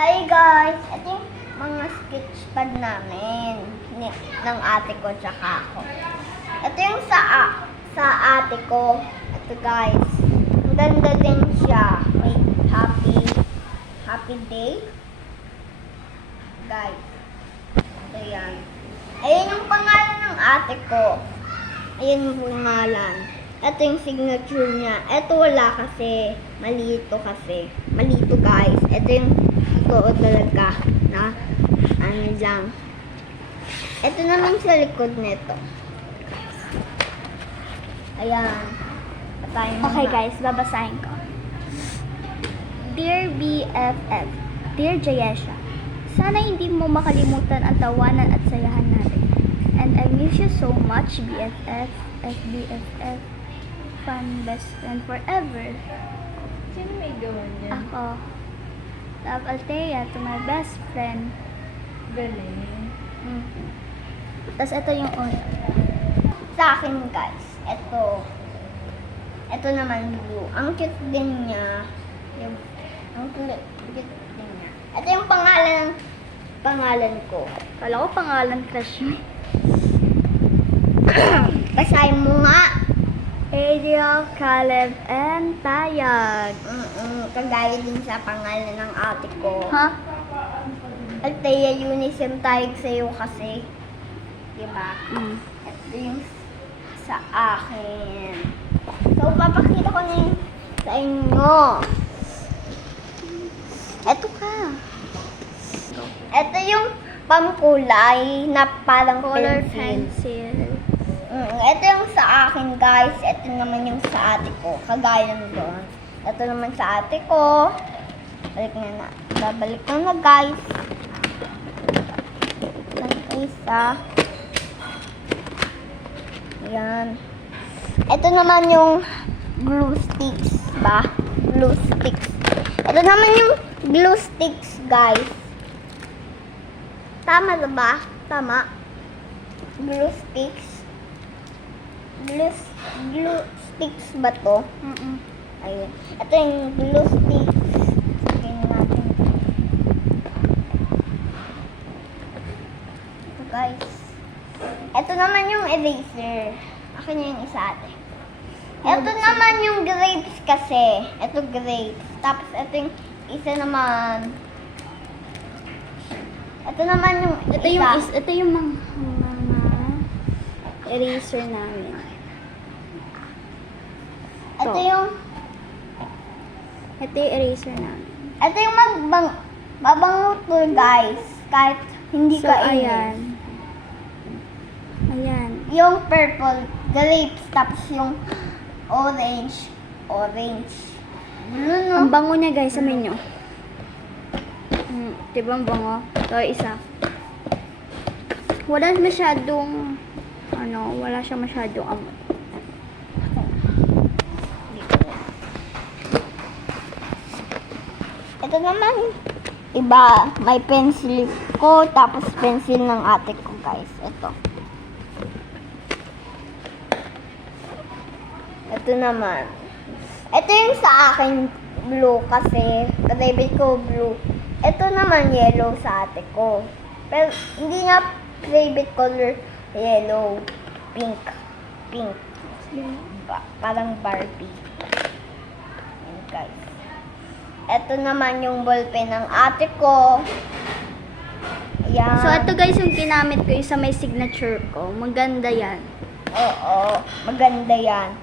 Hi guys! Ito yung mga sketch pad namin ng ate ko tsaka ako. Ito yung sa ate ko. Ito guys. Ang ganda din siya. May happy day. Guys. Ito yan. Ayan yung pangalan ng ate ko. Ayan yung pangalan. Ito yung signature niya. Ito wala kasi. Malito kasi. Malito guys. Ito yung totoo talaga na ano lang. Ito naman sa likod nito. Ayan. Okay guys, babasahin ko. Dear BFF, Dear Jayesha, sana hindi mo makalimutan ang tawanan at sayahan natin. And I miss you so much, BFF, SBFF, fun best friend forever. Sino may gawa niya? Ako, Love Althea to my best friend. Galing. Tapos ito yung una. Sa akin guys, ito naman blue. Ang cute din niya. Ang cute din niya. Ito yung pangalan ko. Kala ko pangalan crush mo. Basahin mo nga. Adriel, Caleb, and Tayag. Kagaya din sa pangalan ng ate ko. Ha? Althea Unisem Tayag sa'yo kasi. Diba? Ito yung sa akin. So, papakita ko na yung sa inyo. Ito ka. Ito yung pamkulay na parang Color pencil. pencil. Ito yung sa akin, guys. Ito naman yung sa ate ko. Kagaya ng doon. Ito naman sa ate ko. Babalik ko na, guys. Isa. Ayan. Ito naman yung glue sticks ba? Glue sticks. Ito naman yung glue sticks, guys. Tama na ba? Tama. Glue sticks. Glue sticks ba to? Ayun. Ito yung glue sticks. Tingnan natin. Ito guys. Ito naman yung eraser. Akin na yung isa ate. Ito naman yung grapes kasi. Ito grapes. Tapos ito yung isa naman. Ito naman yung Ito yung mga eraser namin. Ito yung eraser namin. ito yung mabango to, guys. Kahit hindi So, ka ayan. Ayan. Yung purple grapes, tapos yung orange. Blue, no? Ang bango niya guys, sa menu. Diba ang bango? Ito, isa. Wala masyadong, wala siya masyadong amoy. Ito naman, iba. May pencil ko, tapos pencil ng ate ko, guys. Ito. Ito naman. Ito yung sa akin, blue kasi. Favorite ko, blue. Ito naman, yellow sa ate ko. Pero, hindi nga favorite color, yellow. Pink. Parang Barbie. Ayan, guys. Ito naman yung ballpen ng ate ko. Ayan. So, ito guys yung ginamit ko, yung sa may signature ko. Maganda yan. Oo, maganda yan.